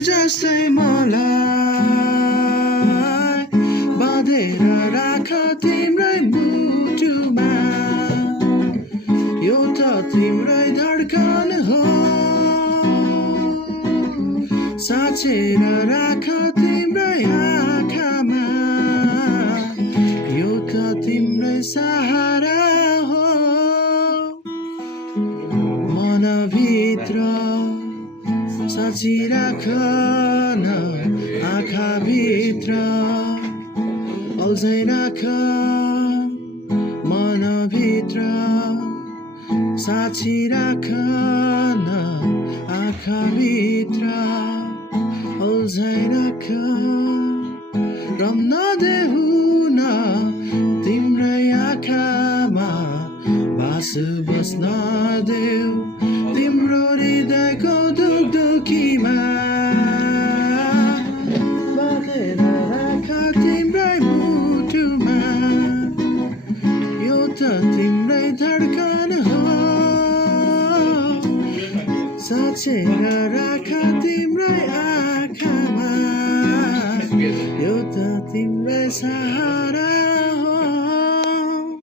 जस्तै मलाई बाँधेर राख तिम्रै मुटुमा यो त तिम्रै धड्कन हो साँचेर राख तिम्रै आँखामा यो त तिम्रै सहारा हो मनभित्र साँचिराख न आँखाभित्र अल्झै राख मनभित्र साँचिराख न आँखाभित्र अल्झै राख रम्न देऊ न तिम्रै आँखामा बास बस्न देऊ तिम्रो हृदयको दुखीमा बाँधेर राख तिम्रै मुटुमा यो त तिम्रै धड्कन हो साँचेर राख तिम्रै आँखामा यो त तिम्रै सहारा